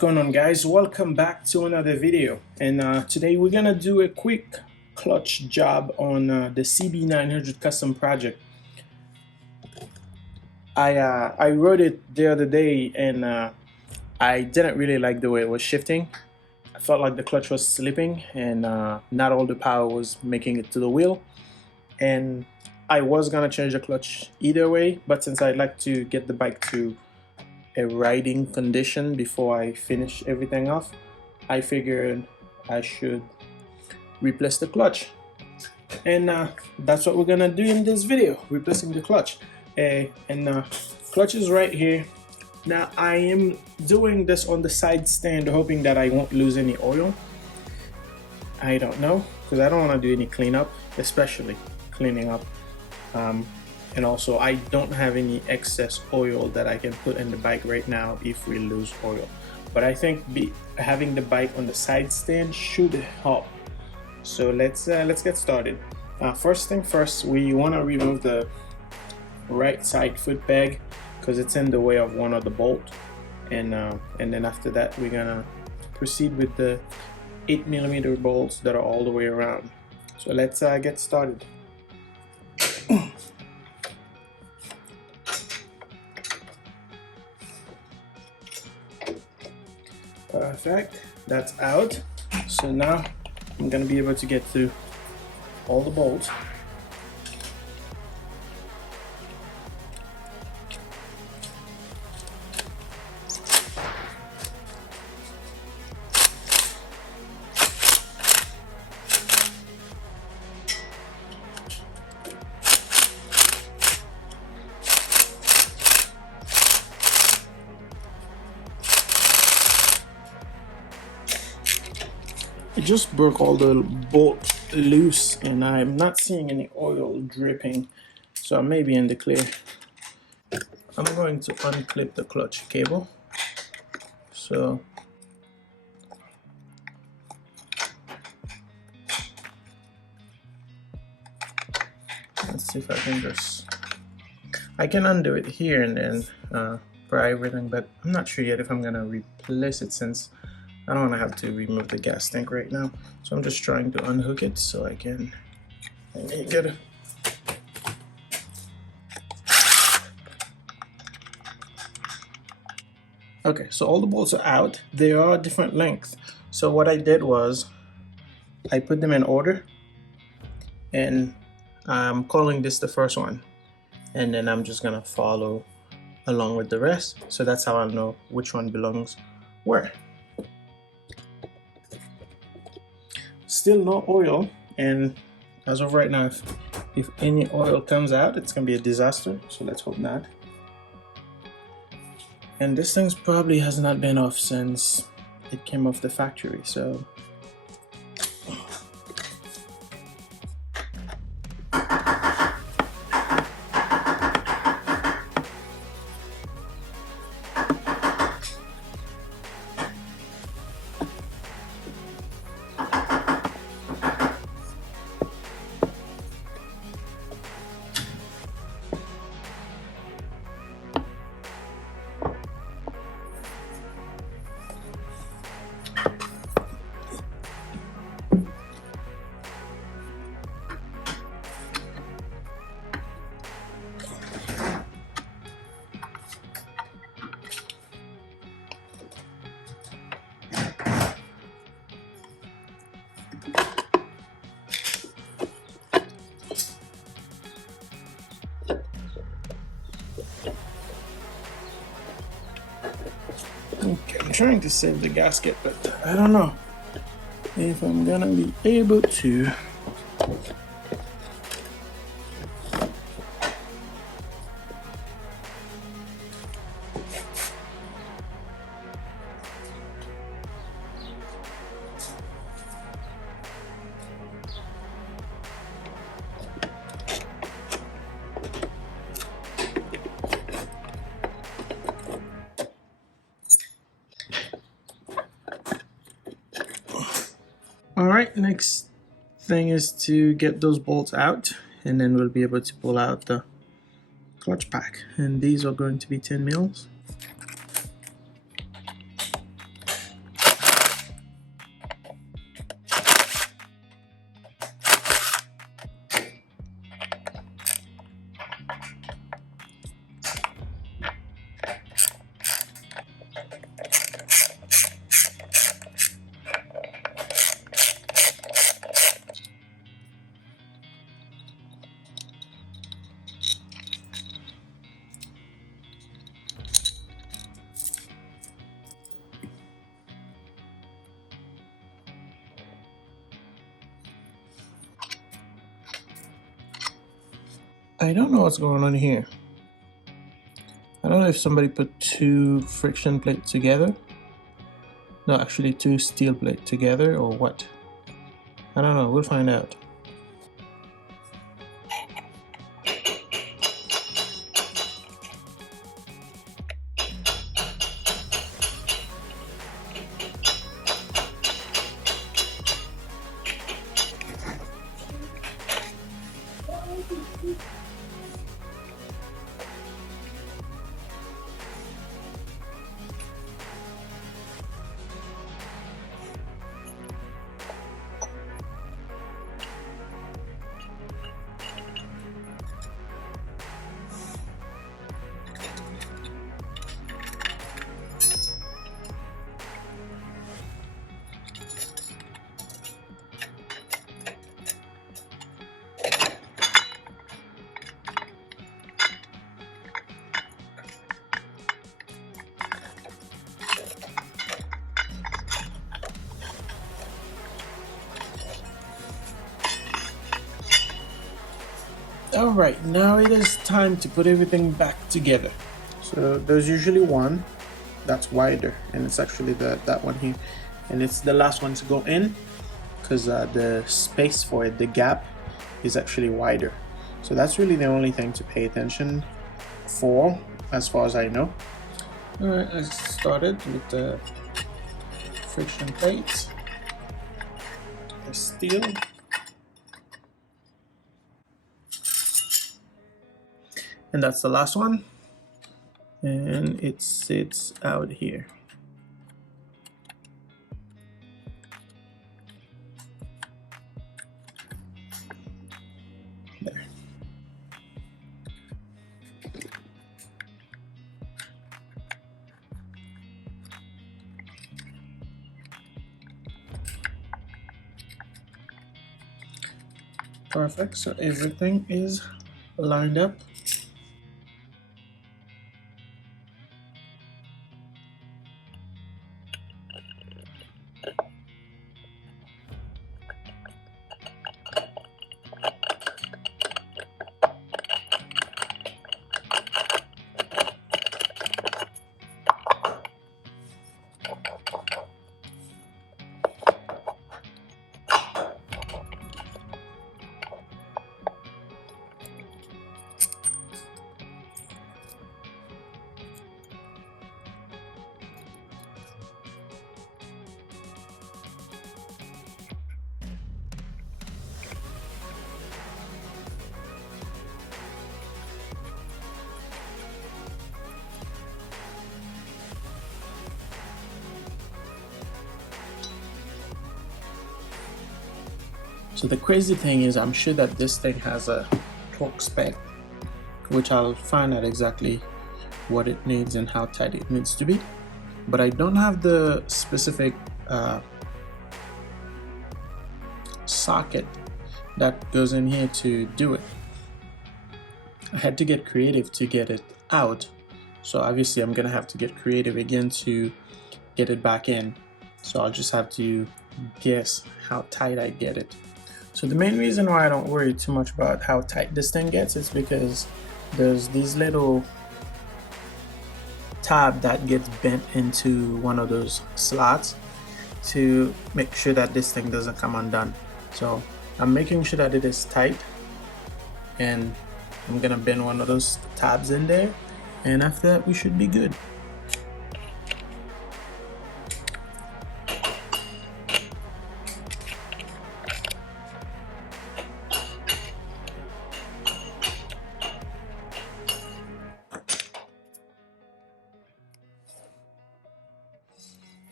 going on, guys? Welcome back to another video, and today we're gonna do a quick clutch job on the CB900 Custom project. I rode it the other day, and I didn't really like the way it was shifting. I felt like the clutch was slipping, and not all the power was making it to the wheel. And I was gonna change the clutch either way, but since I'd like to get the bike to a riding condition before I finish everything off, I figured I should replace the clutch, and that's what we're gonna do in this video, replacing the clutch. Clutch is right here. Now I am doing this on the side stand, hoping that I won't lose any oil. I don't know, because I don't want to do any cleanup, especially cleaning up. And also, I don't have any excess oil that I can put in the bike right now if we lose oil. But I think having the bike on the side stand should help. So let's get started. First thing first, we want to remove the right side foot peg because it's in the way of one of the bolt. And then after that, we're gonna proceed with the 8mm bolts that are all the way around. So let's get started. Perfect, that's out. So now I'm gonna be able to get through all the bolts. It just broke all the bolts loose, and I'm not seeing any oil dripping, so I may be in the clear. I'm going to unclip the clutch cable. So let's see if I can I can undo it here and then pry everything, but I'm not sure yet if I'm gonna replace it, since I don't want to have to remove the gas tank right now. So I'm just trying to unhook it so I can get it. Okay, so all the bolts are out. They are different lengths. So what I did was I put them in order, and I'm calling this the first one, and then I'm just gonna follow along with the rest. So that's how I'll know which one belongs where. Still no oil, and as of right now, if any oil comes out, it's gonna be a disaster, so let's hope not. And this thing's probably has not been off since it came off the factory, so okay, I'm trying to save the gasket, but I don't know if I'm gonna be able to. Alright, next thing is to get those bolts out, and then we'll be able to pull out the clutch pack, and these are going to be 10 mils. I don't know what's going on here. I don't know if somebody put two friction plates together. No, actually two steel plates together or what. I don't know, we'll find out. Alright, now it is time to put everything back together. So there's usually one that's wider, and it's actually that one here, and it's the last one to go in because the space for it, the gap, is actually wider. So that's really the only thing to pay attention for, as far as I know. Alright, I started with the friction plates, the steel, and that's the last one, and it sits out here. There. Perfect, so everything is lined up. So the crazy thing is, I'm sure that this thing has a torque spec, which I'll find out exactly what it needs and how tight it needs to be, but I don't have the specific socket that goes in here to do it. I had to get creative to get it out, so obviously I'm gonna have to get creative again to get it back in. So I'll just have to guess how tight I get it. So the main reason why I don't worry too much about how tight this thing gets is because there's these little tab that gets bent into one of those slots to make sure that this thing doesn't come undone. So I'm making sure that it is tight, and I'm gonna bend one of those tabs in there, and after that we should be good.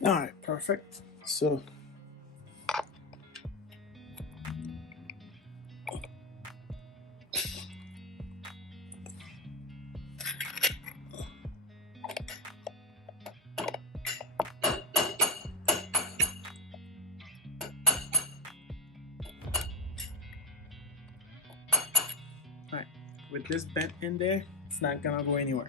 Alright, perfect. So alright, with this bent in there, it's not gonna go anywhere.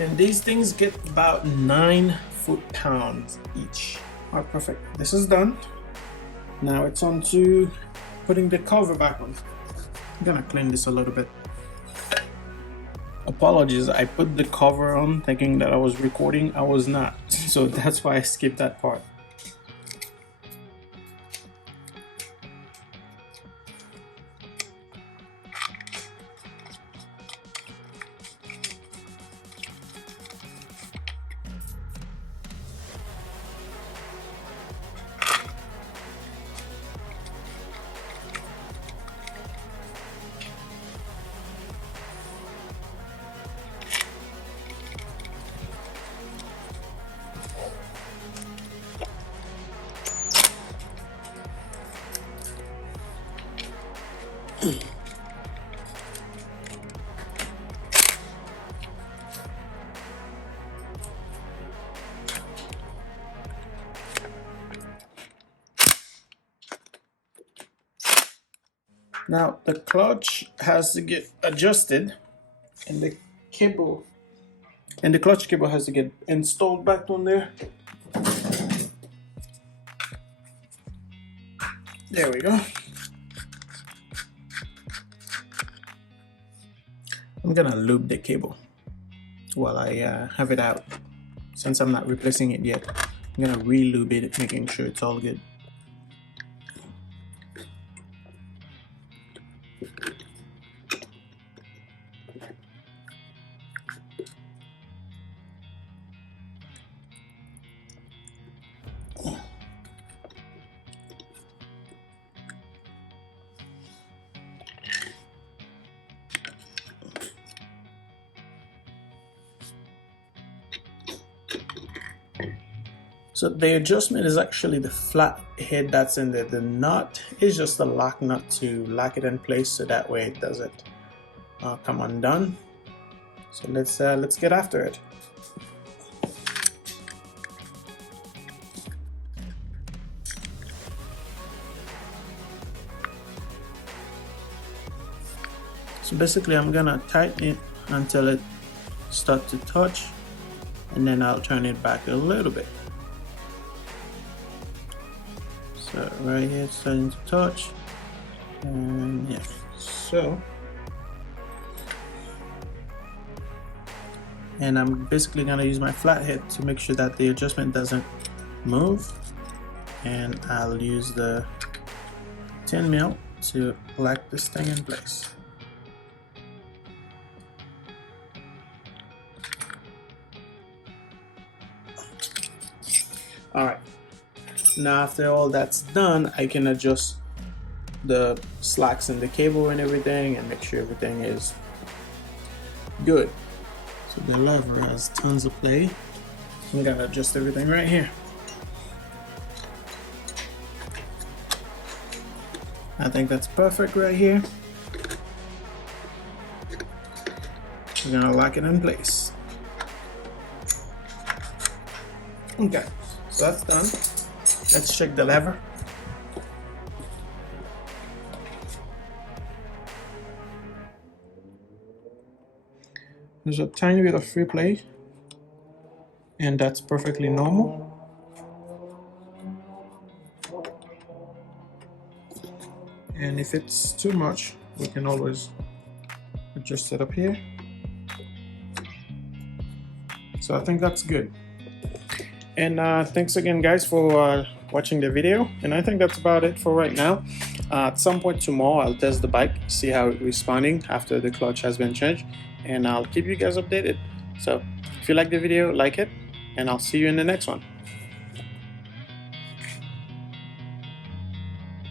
And these things get about 9 foot-pounds each. All right, perfect. This is done. Now it's on to putting the cover back on. I'm gonna clean this a little bit. Apologies, I put the cover on thinking that I was recording. I was not, so that's why I skipped that part. Now the clutch has to get adjusted, and the clutch cable has to get installed back on there. There we go. I'm gonna loop the cable while I have it out. Since I'm not replacing it yet, I'm gonna re-lube it, making sure it's all good. So the adjustment is actually the flat head that's in there. The nut is just a lock nut to lock it in place, so that way it doesn't come undone. So let's get after it. So basically I'm gonna tighten it until it starts to touch, and then I'll turn it back a little bit. So right here it's starting to touch, and yeah, so, and I'm basically gonna use my flathead to make sure that the adjustment doesn't move, and I'll use the 10 mil to lock this thing in place. All right. Now after all that's done, I can adjust the slacks in the cable and everything and make sure everything is good. So the lever has tons of play. I'm gonna adjust everything right here. I think that's perfect right here. We're gonna lock it in place. Okay, so that's done. Let's check the lever. There's a tiny bit of free play, and that's perfectly normal. And if it's too much, we can always adjust it up here. So I think that's good. And thanks again guys for watching the video, and I think that's about it for right now. At some point tomorrow I'll test the bike, see how it's responding after the clutch has been changed, and I'll keep you guys updated. So if you like the video, like it, and I'll see you in the next one.